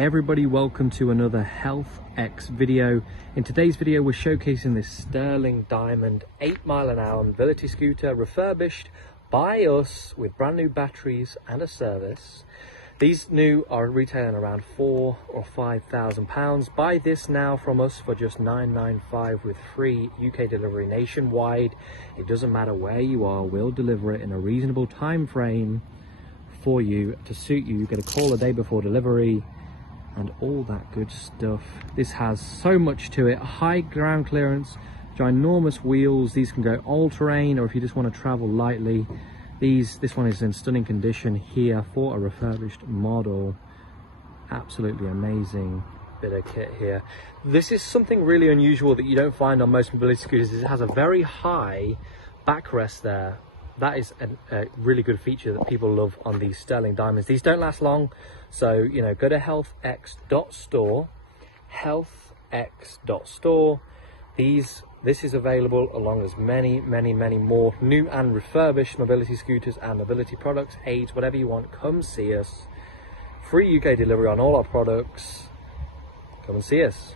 Hey everybody, welcome to another Health X video. In today's video we're showcasing this sterling diamond 8-mile-an-hour mobility scooter refurbished by us with brand new batteries and a service. These new are retailing around £4,000 or £5,000. Buy this now from us for just $9.95 with free UK delivery nationwide. It doesn't matter where you are, we'll deliver it in a reasonable time frame for you to suit you. You get a call a day before delivery and all that good stuff. This has so much to it. High ground clearance, ginormous wheels. These can go all-terrain, or if you just want to travel lightly. This one is in stunning condition here for a refurbished model. Absolutely amazing bit of kit here. This is something really unusual that you don't find on most mobility scooters. It has a very high backrest there. That is a really good feature that people love on these sterling diamonds. These don't last long, so you know, go to healthx.store, healthx.store. This is available along as many more new and refurbished mobility scooters and mobility products, aids, whatever you want. Come see us. Free UK delivery on all our products. Come and see us.